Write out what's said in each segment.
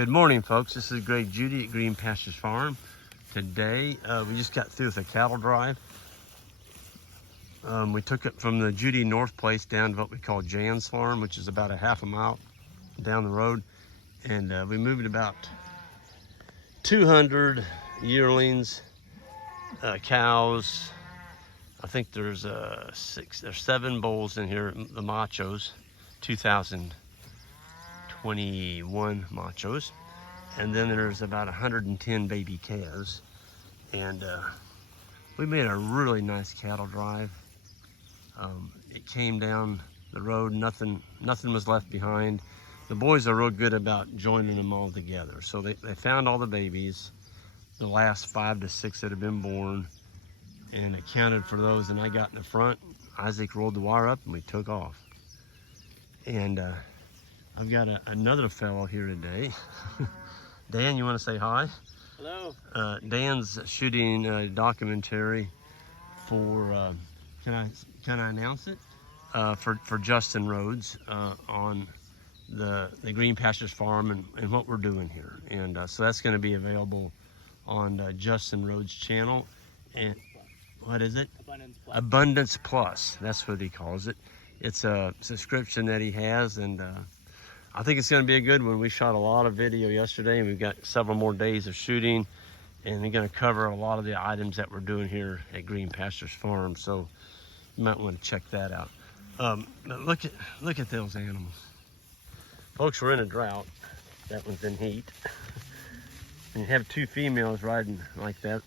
Good morning, folks. This is Greg Judy at Green Pastures Farm. Today, we just got through with a cattle drive. We took it from the Judy North place down to what we call Jan's Farm, which is about a half a mile down the road. And we moved about 200 yearlings, cows. I think there's 7 bulls in here, the machos, 2021 machos. And then there's about 110 baby calves. And we made a really nice cattle drive. It came down the road, nothing was left behind. The boys are real good about joining them all together. So they found all the babies, the last 5 to 6 that have been born, and accounted for those. And I got in the front, Isaac rolled the wire up, and we took off. And I've got another fellow here today. Dan, you want to say hi? Hello. Dan's shooting a documentary for, can I announce it? For Justin Rhodes on the Green Pastures Farm and what we're doing here. And so that's going to be available on Justin Rhodes' channel. And what is it? Abundance Plus. Abundance Plus, that's what he calls it. It's a subscription that he has, and I think it's going to be a good one. We shot a lot of video yesterday, and we've got several more days of shooting, and we're going to cover a lot of the items that we're doing here at Green Pastures Farm. So you might want to check that out. But look at those animals, folks. We're in a drought. That one's in heat. And you have 2 females riding like that.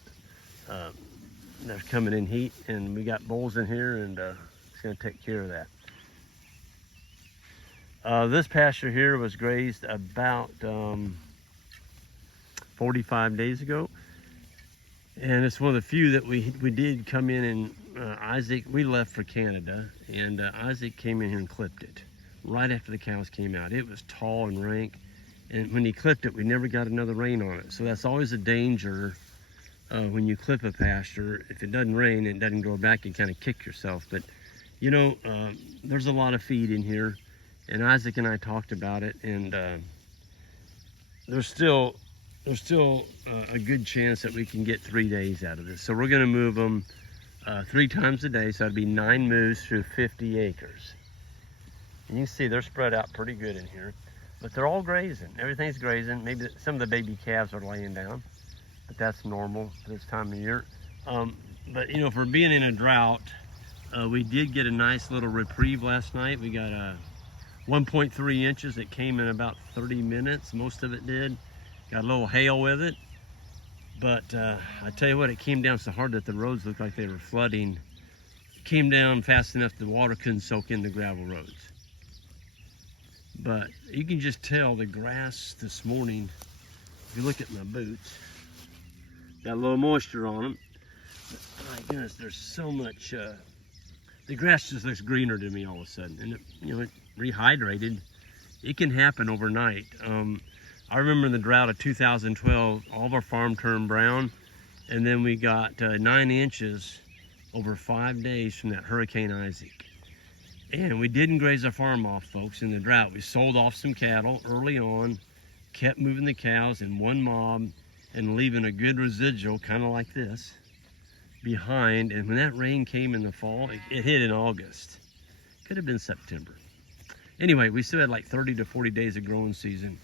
They're coming in heat, and we got bulls in here, and it's going to take care of that. This pasture here was grazed about 45 days ago. And it's one of the few that we did come in, and Isaac, we left for Canada, and Isaac came in here and clipped it right after the cows came out. It was tall and rank, and when he clipped it, we never got another rain on it. So that's always a danger when you clip a pasture. If it doesn't rain and it doesn't grow back, you kind of kick yourself. But you know, there's a lot of feed in here, and Isaac and I talked about it, and there's still a good chance that we can get 3 days out of this. So we're going to move them 3 times a day. So that'd be 9 moves through 50 acres. And you can see they're spread out pretty good in here, but they're all grazing. Everything's grazing. Maybe some of the baby calves are laying down, but that's normal this time of year. But you know, for being in a drought, we did get a nice little reprieve last night. We got 1.3 inches. It came in about 30 minutes. Most of it did. Got a little hail with it, but I tell you what, it came down so hard that the roads looked like they were flooding. It came down fast enough the water couldn't soak in the gravel roads. But you can just tell the grass this morning, if you look at my boots, got a little moisture on them. But my goodness, there's so much, the grass just looks greener to me all of a sudden. And it rehydrated. It can happen overnight. I remember in the drought of 2012, all of our farm turned brown, and then we got 9 inches over 5 days from that Hurricane Isaac. And we didn't graze our farm off, folks, in the drought. We sold off some cattle early on, kept moving the cows in one mob, and leaving a good residual, kind of like this, behind. And when that rain came in the fall, it hit in August. Could have been September. Anyway, we still had like 30 to 40 days of growing season.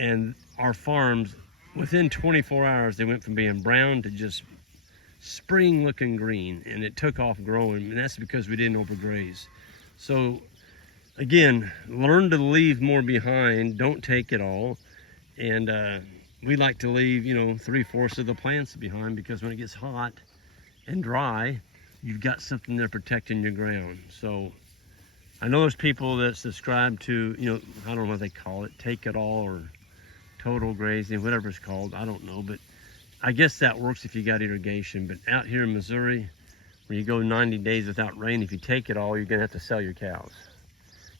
And our farms, within 24 hours, they went from being brown to just spring looking green, and it took off growing, and that's because we didn't overgraze. So again, learn to leave more behind. Don't take it all. And we like to leave, 3/4 of the plants behind, because when it gets hot and dry, you've got something there protecting your ground. So I know there's people that subscribe to, I don't know what they call it, take it all or total grazing, whatever it's called, I don't know, but I guess that works if you got irrigation. But out here in Missouri, where you go 90 days without rain, if you take it all, you're gonna have to sell your cows,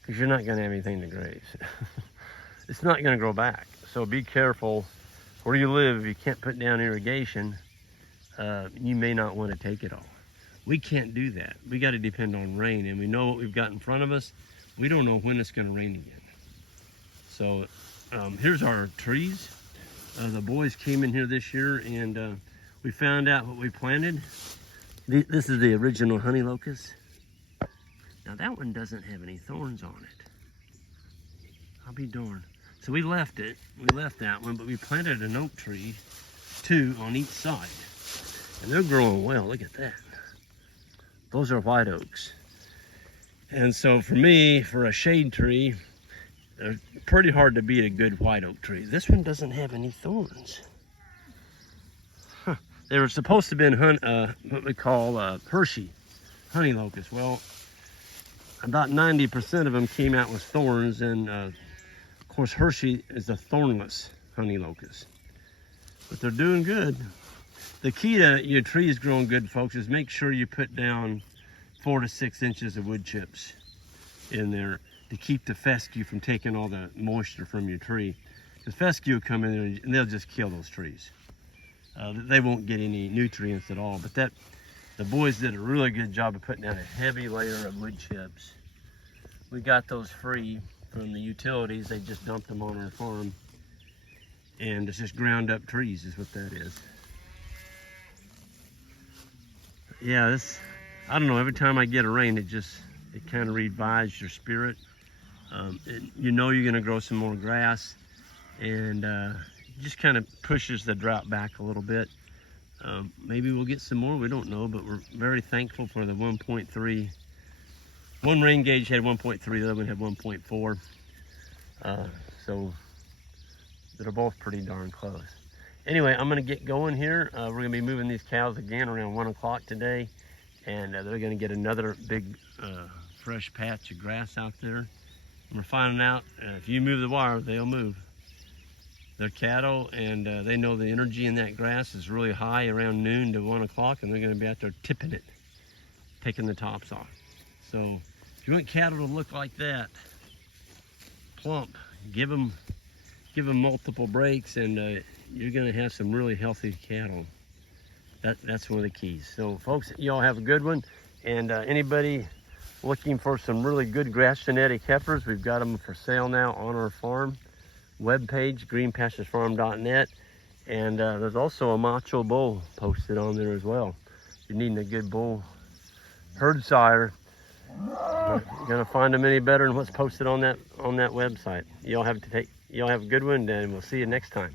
because you're not gonna have anything to graze. It's not gonna grow back. So be careful where you live. If you can't put down irrigation, you may not want to take it all. We can't do that. We got to depend on rain, and we know what we've got in front of us. We don't know when it's going to rain again. So Here's our trees. The boys came in here this year and we found out what we planted. This is the original honey locust. Now that one doesn't have any thorns on it. I'll be darned. So we left it. We left that one, but we planted an oak tree, 2 on each side. And they're growing well. Look at that. Those are white oaks. And so for me, for a shade tree, they're pretty hard to beat a good white oak tree. This one doesn't have any thorns. Huh. They were supposed to have been what we call Hershey honey locust. Well, about 90% of them came out with thorns, and of course Hershey is a thornless honey locust. But they're doing good. The key to your trees growing good, folks, is make sure you put down 4 to 6 inches of wood chips in there to keep the fescue from taking all the moisture from your tree. Because fescue will come in there and they'll just kill those trees. They won't get any nutrients at all. But the boys did a really good job of putting down a heavy layer of wood chips. We got those free from the utilities. They just dumped them on our farm. And it's just ground up trees is what that is. Yeah, I don't know, every time I get a rain, it kind of revives your spirit. You know you're gonna grow some more grass, and just kind of pushes the drought back a little bit. Maybe we'll get some more, we don't know, but we're very thankful for the 1.3. One rain gauge had 1.3, the other one had 1.4. So they're both pretty darn close. Anyway, I'm gonna get going here. We're gonna be moving these cows again around 1 o'clock today, and they're gonna get another big fresh patch of grass out there. And we're finding out if you move the wire, they'll move. They're cattle, and they know the energy in that grass is really high around noon to 1 o'clock, and they're gonna be out there tipping it, taking the tops off. So if you want cattle to look like that, plump, give them multiple breaks, and you're gonna have some really healthy cattle. That's one of the keys. So folks, y'all have a good one. And anybody looking for some really good grass genetic heifers, we've got them for sale now on our farm webpage, greenpasturesfarm.net. And there's also a macho bull posted on there as well. If you're needing a good bull herd sire, you're gonna find them any better than what's posted on that website. Y'all have a good one, and we'll see you next time.